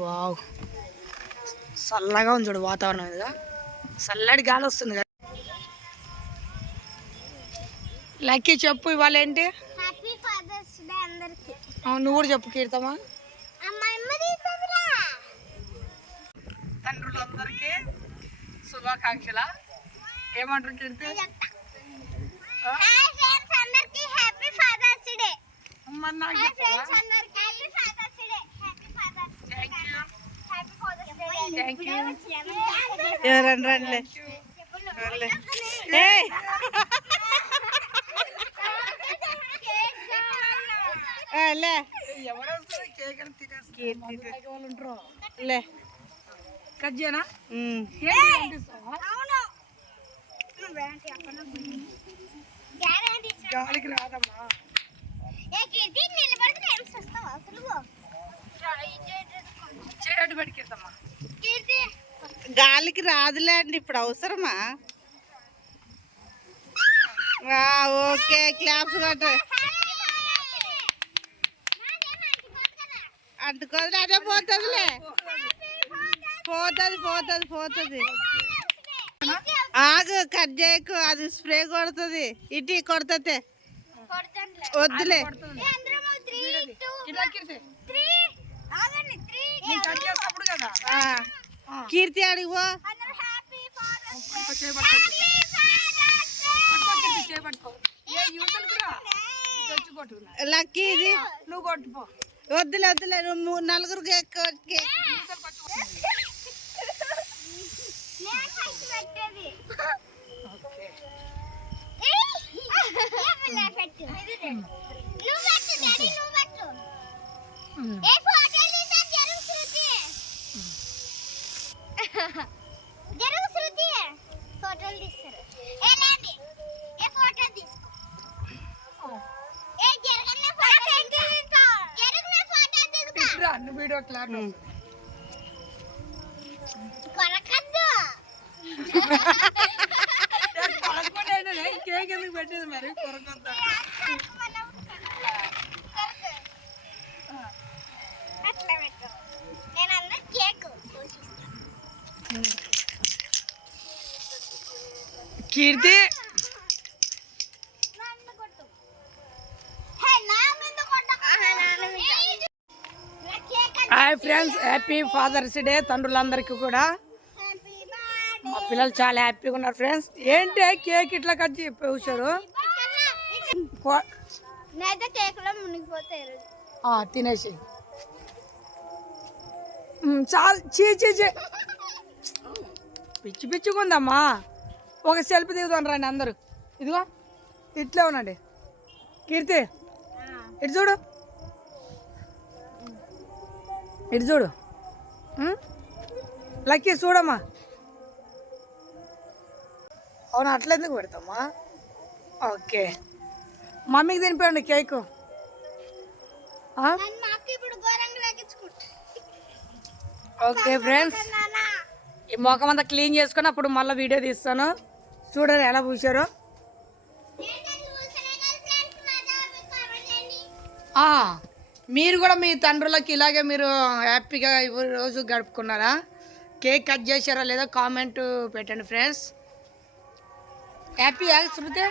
Wow, చల్లగా ఉంది చూడు వాతావరణం. ఇదిగా చల్లటి గాలి వస్తుంది కదా. లక్కీ చెప్పు ఇవాళ ఏంటి? నువ్వు కూడా చెప్పు కీర్తమా. తండ్రులందరికీ శుభాకాంక్షల. ఏమంటారు కీర్తి? ఎవరండి కట్ చేయనా? గాలికి రాదమ్మా. గాలికి రాదులే అండి, ఇప్పుడు అవసరమా? ఓకే, క్లాప్స్ కొట్ట. అంటుకోదు, అదే పోతుందిలే. పోతుంది. ఆగు, కట్ చేయకు, అది స్ప్రే కొడుతుంది. ఇటీ కొడుతుంది, వద్దులే. కీర్తి అడిగిపో. లక్కీ ఇది నువ్వు కొట్టుపో. వద్దులే నువ్వు నలుగురు వీడియో క్లాస్ కేక్ ఎందుకు పెట్టేది మరి? కొరకొద్దా Keerthi. Hi friends, happy Father's Day తండ్రులందరికీ కూడా. మా పిల్లలు చాలా హ్యాపీగా ఉన్నారు ఫ్రెండ్స్. ఏంటి కేక్ ఇట్లా కట్ చేసారు? తినేసి చాలా పిచ్చిగా ఉందమ్మా. ఒక సెల్ఫీ దిగుతాను రండి అందరూ. ఇదిగో ఇట్లే ఉండండి. కీర్తి ఇటు చూడు, లక్కీ చూడమ్మా. అవును, అట్లా ఎందుకు పెడతామా? ఓకే, మమ్మీకి తినిపోయండి కేక్. ఓకే ఫ్రెండ్స్, ఈ మొఖం అంతా క్లీన్ చేసుకొని అప్పుడు మళ్ళీ వీడియో తీస్తాను. చూడండి ఎలా పూసారో. మీరు కూడా మీ తండ్రులకి ఇలాగే మీరు హ్యాపీగా రోజు గడుపుకున్నారా? కేక్ కట్ చేశారా లేదా కామెంట్ పెట్టండి ఫ్రెండ్స్. హ్యాపీయా శృతి?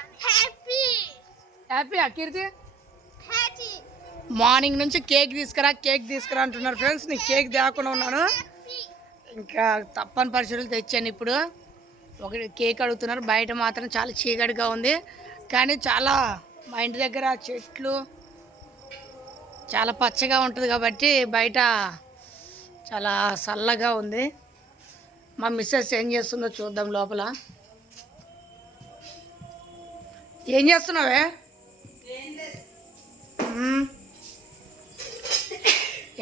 హ్యాపీయా కీర్తి? మార్నింగ్ నుంచి కేక్ తీసుకురా అంటున్నారు ఫ్రెండ్స్. నీకు కేక్ తేకుండా ఉన్నాను, ఇంకా తప్పని పరిస్థితులు తెచ్చాను. ఇప్పుడు ఒకటి కేక్ అడుగుతున్నారు. బయట మాత్రం చాలా చీకటిగా ఉంది, కానీ చాలా మా ఇంటి దగ్గర చెట్లు చాలా పచ్చగా ఉంటుంది కాబట్టి బయట చాలా చల్లగా ఉంది. మా మిస్సెస్ ఏం చేస్తుందో చూద్దాం లోపల. ఏం చేస్తున్నావే?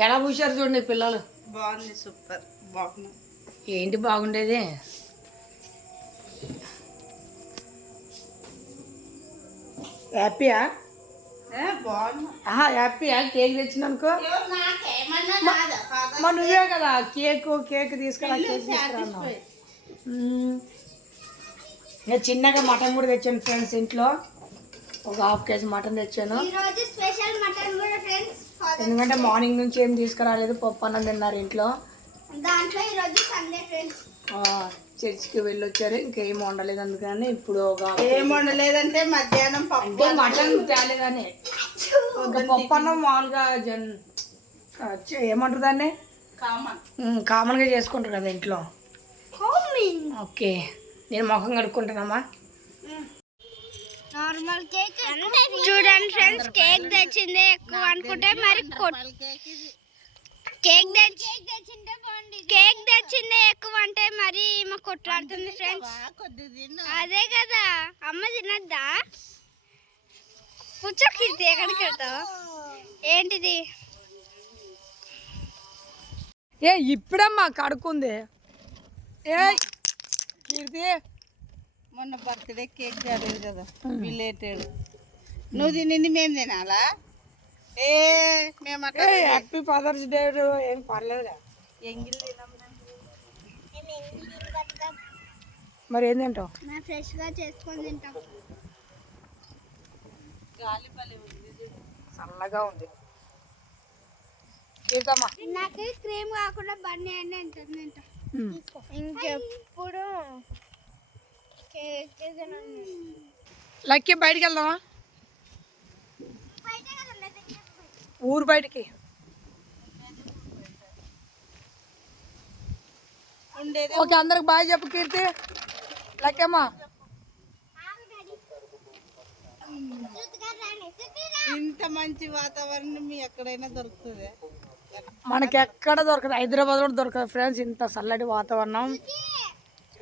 ఎలా పూసారు చూడండి పిల్లలు. బాగుంది, సూపర్ బాగుంది. ఏంటి బాగుండేది? హ్యాపీయా? హ్యాపీయా కేక్ తెచ్చినానుకో? మా నువ్వే కదా కేక్ తీసుకురా అన్నావు. నేను చిన్నగా మటన్ కూడా తెచ్చాను ఫ్రెండ్స్. ఇంట్లో ఒక 1/2 కేజీ మటన్ తెచ్చాను. ఎందుకంటే మార్నింగ్ నుంచి ఏం తీసుకురాలేదు, పప్పు అన్నం తిన్నారు ఇంట్లో. దాంట్లో ఈరోజు సండే ఫ్రెండ్స్. చర్చికి వెళ్ళొచ్చారు, ఇంకేం వండలేదు. అందుకని ఇప్పుడు ఏం వండలేదంటే మధ్యాహ్నం పప్పు అంటే మటన్ తేలేదని ఇంకా పప్పు అన్నం మామూలుగా ఏమంటారు దాన్ని కామన్గా చేసుకుంటారు కదా ఇంట్లో. ఓకే, నేను ముఖం కడుక్కుంటానమ్మా. నార్మల్ కేక్ చూడండి ఫ్రెండ్స్, కేక్ తెచ్చిందే ఎక్కువ అనుకుంటే మరి కేక్ తెచ్చిందే ఎక్కువ అంటే మరి మా కొట్లాడుతుంది ఫ్రెండ్స్. అదే కదా అమ్మ తినద్దా? కూర్చో కీర్తి, ఎక్కడికి వెళ్తావు? ఏంటిది? ఏ ఇప్పుడమ్మా కడుక్కుంది. ఏ కీర్తి మొన్న బర్త్డే కేక్ తేలేదు కదా, బిలేటెడ్. నువ్వు తినింది మేము తినాలా? మేము అట్లా హ్యాపీ ఫాదర్స్ డే ఏం పర్లేదు. ఎంగిల్ తినాం. మరి ఏం తింటావు? ఫ్రెష్ గా చేసుకొని తింటాం. గాలి పల్లి ఉంది, చల్లగా ఉంది. కీర్తమ్మా నాకు క్రీమ్ కాకుండా బన్నీ అండి ఉంటుంది. ఇంకెప్పుడు కేక్ లక్కీ బయటికి వెళ్దామా? ఊరు బయటికి ఉండేది. ఓకే, అందరికి బాయ్ చెప్పు కీర్తి. లక్కమ్మా ఇంత మంచి వాతావరణం ఎక్కడైనా దొరుకుతుంది? మనకి ఎక్కడ దొరకదు, హైదరాబాద్ కూడా దొరకదు ఫ్రెండ్స్. ఇంత చల్లటి వాతావరణం,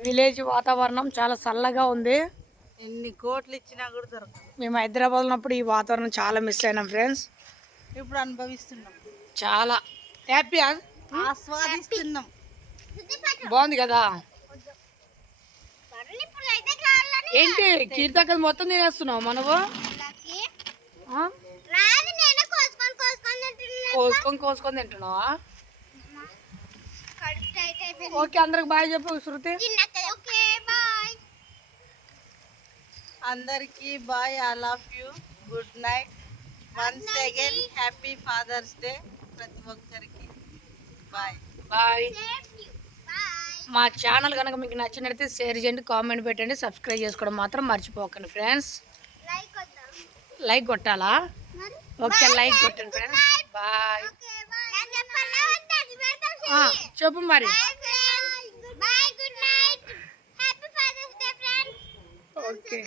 విలేజ్ వాతావరణం చాలా చల్లగా ఉంది. ఎన్ని కోట్లు ఇచ్చినా కూడా దొరకదు. మేము హైదరాబాద్ ఉన్నప్పుడు ఈ వాతావరణం చాలా మిస్ అయినాం ఫ్రెండ్స్. ఇప్పుడు అనుభవిస్తున్నాం, చాలా హ్యాపీ, ఆస్వాదిస్తున్నాం. బాగుంది కదా. ఏంటి కీర్తక మొత్తం తినేస్తున్నావు మనవు? కోసుకొని తింటున్నావా? ఓకే, అందరికి బాయ్ చెప్పు శృతి. అందరికి bye, I love you, good night, once again happy Father's Day ప్రతి ఒక్కరికి. Bye bye. మా ఛానల్ కనుక మీకు నచ్చినట్లయితే షేర్ చేయండి, కామెంట్ పెట్టండి, సబ్స్క్రైబ్ చేసుకోవడం మాత్రం మర్చిపోకండి ఫ్రెండ్స్. లైక్ కొట్టాలా? ఓకే, లైక్ కొట్టండి ఫ్రెండ్స్. బాయ్. చెప్పు మరి. ఓకే.